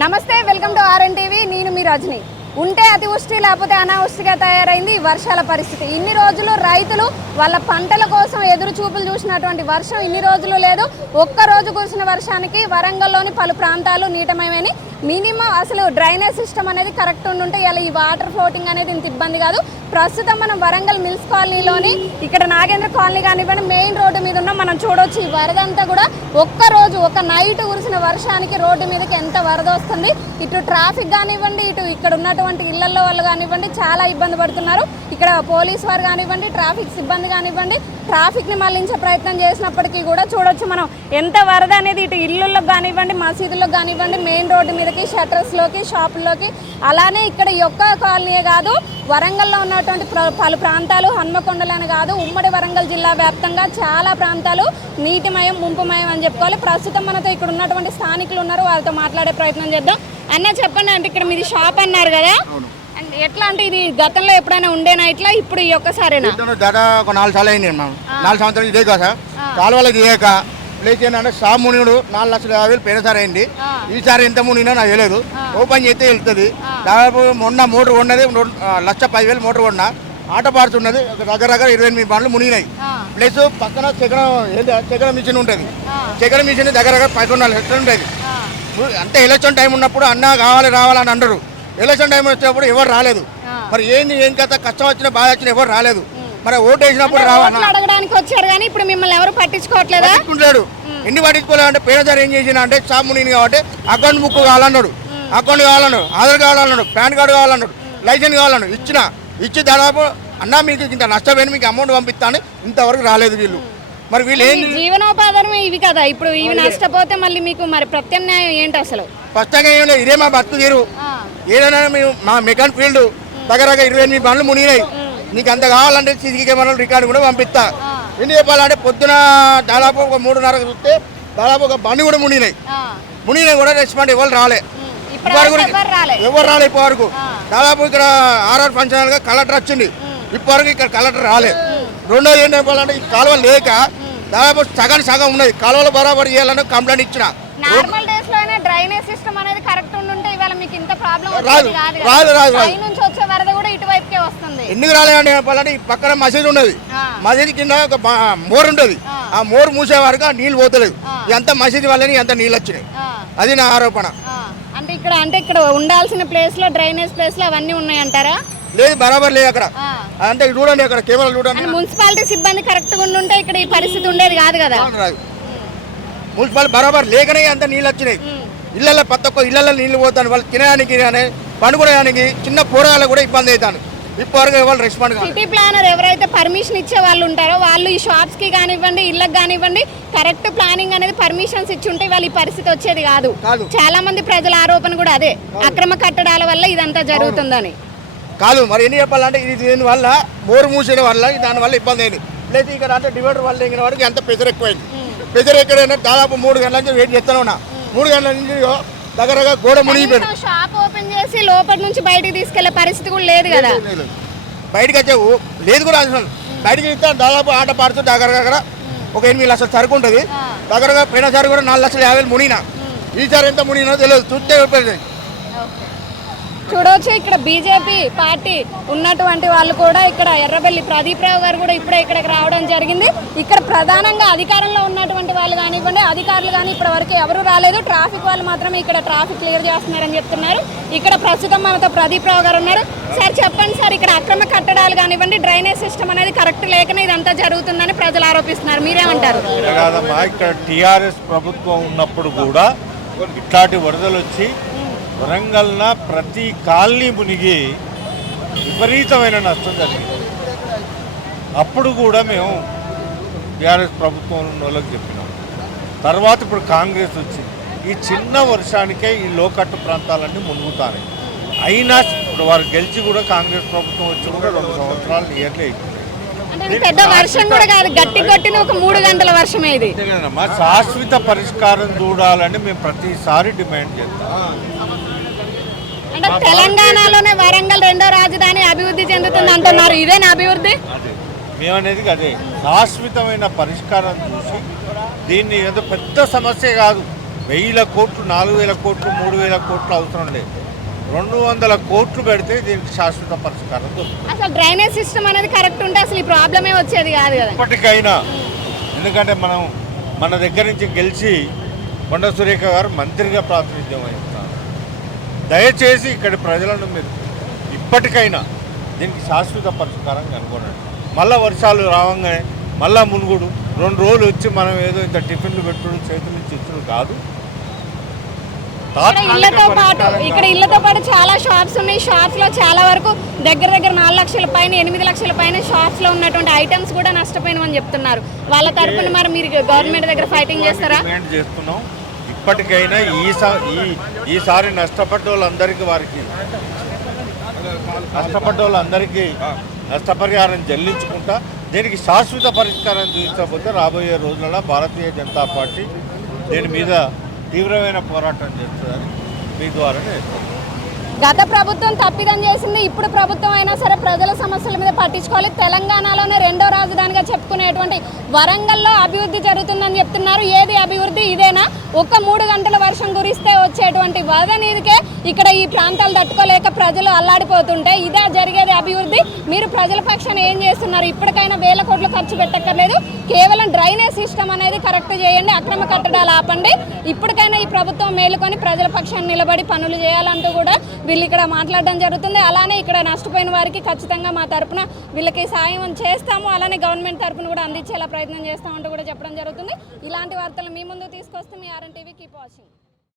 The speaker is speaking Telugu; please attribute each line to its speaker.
Speaker 1: నమస్తే వెల్కమ్ టు ఆర్ఎన్ టీవీ. నేను మీ రజని. ఉంటే అతివృష్టి లేకపోతే అనావృష్టిగా తయారైంది ఈ వర్షాల పరిస్థితి. ఇన్ని రోజులు రైతులు వాళ్ళ పంటల కోసం ఎదురు చూపులు చూసినటువంటి వర్షం ఇన్ని రోజులు లేదు. ఒక్క రోజు కురిసిన వర్షానికి వరంగల్లోని పలు ప్రాంతాలు నీటమయమని మినిమం అసలు డ్రైనేజ్ సిస్టమ్ అనేది కరెక్ట్ ఉండుంటే ఇలా ఈ వాటర్ ఫ్లోటింగ్ అనేది ఇంత ఇబ్బంది కాదు. ప్రస్తుతం మనం వరంగల్ మిల్స్ కాలనీలోని ఇక్కడ నాగేంద్ర కాలనీ కానివ్వండి మెయిన్ రోడ్డు మీద ఉన్న. మనం చూడొచ్చు ఈ వరద అంతా కూడా ఒక్క రోజు ఒక నైట్ కురిసిన వర్షానికి రోడ్డు మీదకి ఎంత వరద వస్తుంది. ఇటు ట్రాఫిక్ కానివ్వండి ఇటు ఇక్కడ ఉన్నటువంటి ఇళ్ళలో వాళ్ళు కానివ్వండి చాలా ఇబ్బంది పడుతున్నారు. ఇక్కడ పోలీస్ వారు కానివ్వండి ట్రాఫిక్ సిబ్బంది కానివ్వండి ట్రాఫిక్ని మళ్ళించే ప్రయత్నం చేసినప్పటికీ కూడా చూడొచ్చు మనం ఎంత వరద అనేది ఇటు ఇళ్ళల్లో కానివ్వండి మసీదుల్లో కానివ్వండి మెయిన్ రోడ్డు మీదకి షటర్స్లోకి షాపుల్లోకి. అలానే ఇక్కడ ఈ ఒక్క కాలనీయే కాదు వరంగల్లో ఉన్న ఉన్నటువంటి పలు ప్రాంతాలు హన్మకొండలని కాదు ఉమ్మడి వరంగల్ జిల్లా వ్యాప్తంగా చాలా ప్రాంతాలు నీటిమయం ముంపుమయం అని చెప్పుకోవాలి. ప్రస్తుతం మనతో ఇక్కడ ఉన్నటువంటి స్థానికులు ఉన్నారు వాళ్ళతో మాట్లాడే ప్రయత్నం చేద్దాం. అన్న చెప్పండి అంటే ఇక్కడ మీది షాప్ అన్నారు కదా. ఎట్లా అంటే ఇది గతంలో ఎప్పుడైనా ఉండేనా ఇట్లా? ఇప్పుడు ఈ ఒక్కసారేనా?
Speaker 2: నాలుగు సార్లు అయింది నాలుగు సంవత్సరాలు ఇదే కదా కాలువలకు చేయక ప్లేస్ ఏంటంటే షాప్ మునిగుడు నాలుగు లక్షల యాభై వేలు పోయినసారి అయింది. ఈసారి ఎంత మునిగినా నాకు తెలియదు. ఓపెన్ చేస్తే వెళ్తుంది దాదాపు మొన్న మోటార్ ఆ, లక్ష పదివేలు మోటార్ కొన్నా. ఆటో పార్ట్స్ ఉన్నది ఒక దగ్గర దగ్గర ఇరవై ఎనిమిది బండ్లు మునిగినాయి. ప్లస్ పక్కన చక్రం చక్రం మిషన్ ఉంటుంది. చక్రం మిషన్ దగ్గర దగ్గర పదకొండు నాలుగు లక్షలు ఉంటుంది అంటే ఎలక్షన్ టైం ఉన్నప్పుడు అన్న కావాలి రావాలని అంటారు. ఎలక్షన్ టైం వచ్చినప్పుడు ఎవరు రాలేదు. మరి ఏంది ఏం కథ కష్టం వచ్చినా బాధ వచ్చినా ఎవరు రాలేదు. మరి ఓటు వేసినప్పుడు
Speaker 1: ఓట్లు అడగడానికి వచ్చారు కానీ ఇప్పుడు మిమ్మల్ని ఎవరు పట్టించుకోవట్లేదా?
Speaker 2: పట్టించుకుంటాడు ఎన్ని పట్టించుకోలేదంటే పేదదారు ఏం చేసిన అంటే షాప్ మునిగింది కాబట్టి అకౌంట్ బుక్ కావాలన్నాడు. అకౌంట్ కావాలన్నాడు. ఆధార్ కావాలన్నాడు. పాన్ కార్డు కావాలన్నాడు. లైసెన్స్ కావాలన్నాడు. ఇచ్చిన. ఇచ్చి దాదాపు అన్నా మీకు ఇంత నష్టపోయిన మీకు అమౌంట్ పంపిస్తాను. ఇంతవరకు రాలేదు వీళ్ళు. మరి వీళ్ళు ఏం
Speaker 1: మీ జీవనోపాధి ఇవి కదా. ఇప్పుడు ఇవి నష్టపోతే మళ్ళీ మీకు మరి ప్రత్యామ్నాయం ఏంటి అసలు?
Speaker 2: స్పష్టంగా ఏం లేదు. ఇదే మా బతుకు తీరు. ఏదైనా మేము మా మెకాన్ ఫీల్డ్ దగ్గర ఇరవై ఎనిమిది బండ్లు మునిగినాయి. నీకు అంత కావాలంటే సీసీ కెమెరాలు రికార్డు కూడా పంపిస్తా. ఎందుకు చెప్పాలంటే పొద్దున దాదాపు ఒక మూడున్నరకు చూస్తే దాదాపు ఒక బండి కూడా మునిగినాయి. మునిగినాయి కూడా రెస్పాండ్ ఎవరు రాలే.
Speaker 1: ఇప్పటివరకు ఎవరు రాలే?
Speaker 2: ఎవరు రాలే ఇప్పటి వరకు.
Speaker 1: ఆ.
Speaker 2: దాదాపు ఇక్కడ ఆర్ఆర్ ఫంక్షన్గా కలెక్టర్ వచ్చింది. ఇప్పటివరకు ఇక్కడ కలెక్టర్ రాలే. రెండోది ఏంటి చెప్పాలంటే ఈ కాలువ లేక దాదాపు సగం సగం ఉన్నది కాలువలు బరాబర్ చేయాలని కంప్లైంట్ ఇచ్చిన. రాదు. రాదు, రాదు, రాదు.
Speaker 1: పై నుంచి వచ్చే వరద కూడా ఇటువైపుకే వస్తుంది
Speaker 2: ఎందుకు రాలేదంటే చెప్పాలంటే ఈ పక్కన మసీదు ఉన్నది. మసీదు కింద ఒక మోరు ఉంటుంది.
Speaker 1: ఆ.
Speaker 2: మోరు మూసే వరకు ఆ నీళ్ళు పోతలేదు. ఎంత మసీదు వల్లనే ఎంత నీళ్ళు వచ్చినాయి. అది నా ఆరోపణ.
Speaker 1: అంటే ఇక్కడ అంటే ఇక్కడ ఉండాల్సిన ప్లేస్లో డ్రైనేజ్ ప్లేస్లో అవన్నీ ఉన్నాయంటారా?
Speaker 2: లేదు బరాబర్ లేదు అక్కడ. అంటే చూడండి అక్కడ కెమెరా చూడండి
Speaker 1: మున్సిపాలిటీ సిబ్బంది కరెక్ట్గా ఉండుంటే ఇక్కడ ఈ పరిస్థితి ఉండేది కాదు కదా?
Speaker 2: రాదు. మున్సిపల్ బరాబర్ లేకనే అంత నీళ్ళు వచ్చినాయి. ఇళ్ళల్లో ప్రతి ఒక్క ఇళ్ళల్లో నీళ్ళు పోతాను. వాళ్ళు తినడానికి కానీ పండుకోవడానికి చిన్న పోరాలకు కూడా ఇబ్బంది అవుతాను. ఇప్పటివరకు ఎవరు రెస్పాండ్ కాదు
Speaker 1: సిటీ ప్లానర్ ఎవరైతే పర్మిషన్ ఇచ్చే వాళ్ళు ఉంటారో వాళ్ళు ఈ షాప్స్కి కానివ్వండి ఇళ్ళకి కానివ్వండి కరెక్ట్ ప్లానింగ్ అనేది పర్మిషన్స్ ఇచ్చి ఉంటే వాళ్ళు ఈ పరిస్థితి వచ్చేది కాదు. చాలా మంది ప్రజల ఆరోపణ కూడా అదే. అక్రమ కట్టడాల వల్ల ఇదంతా జరుగుతుందని.
Speaker 2: కాదు మరి ఎన్ని చెప్పాలంటే ఇది దీనివల్ల మోరు మూసిన వల్ల దానివల్ల ఇబ్బంది అయింది. లేదు ఇక్కడ అంటే డివైడర్ వల్ల ఎగిన వాడికి ఎంత ప్రెజర్ ఎక్కువైంది. ప్రెజర్ ఎక్కడైనా దాదాపు మూడు గంటల నుంచి వెయిట్ చేస్తూనే ఉన్నా. మూడు గంటల నుంచి ఇగో దగ్గర దగ్గర గోడ మునిగిపోయింది.
Speaker 1: షాప్ చేసి లోపల నుంచి బయటికి తీసుకెళ్ళే పరిస్థితి కూడా లేదు కదా.
Speaker 2: బయటకు వచ్చే ఊ- లేదు కూడా అసలు బయటకి ఇస్తే దాదాపు ఆట పాడుతూ దగ్గర దగ్గర ఒక ఎనిమిది లక్షల సరుకు ఉంటుంది. దగ్గరగా పోయినసారి కూడా నాలుగు లక్షల యాభై వేలు మునిగిన. ఈసారి ఎంత మునిగినో తెలియదు. చూస్తే.
Speaker 1: చూడవచ్చు ఇక్కడ బీజేపీ పార్టీ ఉన్నటువంటి వాళ్ళు కూడా ఇక్కడ ఎర్రబెల్లి ప్రదీప్ రావు గారు కూడా ఇప్పుడే ఇక్కడికి రావడం జరిగింది. ఇక్కడ ప్రధానంగా అధికారంలో ఉన్నటువంటి వాళ్ళు కానివ్వండి అధికారులు కానీ ఇప్పటి వరకు ఎవరు రాలేదు. ట్రాఫిక్ వాళ్ళు మాత్రమే ఇక్కడ ట్రాఫిక్ క్లియర్ చేస్తున్నారని చెప్తున్నారు. ఇక్కడ ప్రస్తుతం మనతో ప్రదీప్ రావు గారు ఉన్నారు. సార్ చెప్పండి సార్ ఇక్కడ అక్రమ కట్టడాలు కానివ్వండి డ్రైనేజ్ సిస్టమ్ అనేది కరెక్ట్ లేకనే ఇదంతా జరుగుతుందని ప్రజలు ఆరోపిస్తున్నారు. మీరేమంటారు?
Speaker 3: ఇక్కడ టీఆర్ఎస్ ప్రభుత్వం ఉన్నప్పుడు కూడా ఇట్లాంటి వరదలు వచ్చి వరంగల్న ప్రతి కాలనీ మునిగి విపరీతమైన నష్టం జరిగింది. అప్పుడు కూడా మేము టీఆర్ఎస్ ప్రభుత్వం ఉన్న వాళ్ళకి చెప్పినాం. తర్వాత ఇప్పుడు కాంగ్రెస్ వచ్చింది. ఈ చిన్న వర్షానికే ఈ లోకట్టు ప్రాంతాలన్నీ మునుగుతాయి అయినా ఇప్పుడు వారు గెలిచి కూడా కాంగ్రెస్ ప్రభుత్వం వచ్చి కూడా రెండు సంవత్సరాలు నియర్లీ అయిపోయింది.
Speaker 1: పెద్ద వర్షం కూడా కాదు గట్టి కొట్టిన ఒక మూడు గంటల ఇది.
Speaker 3: శాశ్వత పరిష్కారం చూడాలని మేము ప్రతిసారి డిమాండ్ చేస్తాం.
Speaker 1: తెలంగాణలోనే వరంగల్ రెండో రాజధాని అభివృద్ధి చెందుతుంది అంటున్నారు. ఇదేనా అభివృద్ధి?
Speaker 3: మేమనేది అదే. శాశ్వతమైన పరిష్కారం చూసి దీన్ని ఏదో పెద్ద సమస్య కాదు. వెయ్యిల కోట్లు నాలుగు వేల కోట్లు మూడు వేల కోట్లు అవసరం లేదు. రెండు వందల కోట్లు పెడితే దీనికి శాశ్వత పరిష్కారం
Speaker 1: అసలు డ్రైనేజ్ సిస్టమ్ అనేది కరెక్ట్ ఉంటే అసలు ఈ ప్రాబ్లమే వచ్చేది కాదు కదా.
Speaker 3: ఇప్పటికైనా. ఎందుకంటే మనం మన దగ్గర నుంచి గెలిచి కొండ సురేఖ గారు మంత్రిగా ప్రాతినిధ్యం వహిస్తున్నారు దయచేసి ఇక్కడి ప్రజలను మీరు ఇప్పటికైనా దీనికి శాశ్వత పరిష్కారం కనుగొనండి. మళ్ళా వర్షాలు రావంగానే మళ్ళా మునుగుడు రెండు రోజులు వచ్చి మనం ఏదో ఇంత టిఫిన్లు పెట్టుడు చేతులు ఇచ్చి ఇచ్చుడు కాదు. ఇళ్ళతో
Speaker 1: పాటు ఇక్కడ ఇళ్ళతో పాటు చాలా షాప్స్ ఉన్నాయి. షాప్స్లో చాలా వరకు దగ్గర దగ్గర నాలుగు లక్షల పైన ఎనిమిది లక్షల పైన షాప్స్లో ఉన్నటువంటి ఐటమ్స్ కూడా నష్టపోయినవని చెప్తున్నారు. వాళ్ళ తరపున మరి మీరు గవర్నమెంట్ దగ్గర ఫైటింగ్ చేస్తారా?
Speaker 3: చేస్తున్నాం? ఇప్పటికైనా ఈసా ఈ ఈసారి నష్టపడ్డ వాళ్ళందరికీ వారికి నష్టపడ్డ వాళ్ళందరికీ నష్టపరిహారం చెల్లించుకుంటా దీనికి శాశ్వత పరిష్కారం చూపించకపోతే రాబోయే రోజులలో భారతీయ జనతా పార్టీ దీని మీద తీవ్రమైన పోరాటం చేస్తుందని మీ ద్వారా
Speaker 1: గత ప్రభుత్వం తప్పిదం చేసింది ఇప్పుడు ప్రభుత్వం అయినా సరే ప్రజల సమస్యల మీద పట్టించుకోవాలి. తెలంగాణలోనే రెండో రాజధానిగా చెప్పుకునేటువంటి వరంగల్లో అభివృద్ధి జరుగుతుందని చెప్తున్నారు. ఏది అభివృద్ధి? ఇదేనా? ఒక్క మూడు గంటల వర్షం కురిస్తే వచ్చేటువంటి వరద నీదికే ఇక్కడ ఈ ప్రాంతాలు తట్టుకోలేక ప్రజలు అల్లాడిపోతుంటే ఇదే జరిగేది అభివృద్ధి. మీరు ప్రజల పక్షాన ఏం చేస్తున్నారు? ఇప్పటికైనా వేల కోట్లు ఖర్చు పెట్టక్కర్లేదు. కేవలం డ్రైనేజ్ సిస్టమ్ అనేది కరెక్ట్ చేయండి అక్రమ కట్టడాలు ఆపండి. ఇప్పటికైనా ఈ ప్రభుత్వం మేలుకొని ప్రజల పక్షాన్ని నిలబడి పనులు చేయాలంటూ కూడా వీళ్ళు ఇక్కడ మాట్లాడడం జరుగుతుంది. అలానే ఇక్కడ నష్టపోయిన వారికి ఖచ్చితంగా మా తరపున వీళ్ళకి సాయం చేస్తాము. అలానే గవర్నమెంట్ తరపున కూడా అందించేలా ప్రయత్నం చేస్తామంటూ కూడా చెప్పడం జరుగుతుంది. ఇలాంటి వార్తలు మీ ముందు తీసుకొస్తే మీ R N TV keep watching.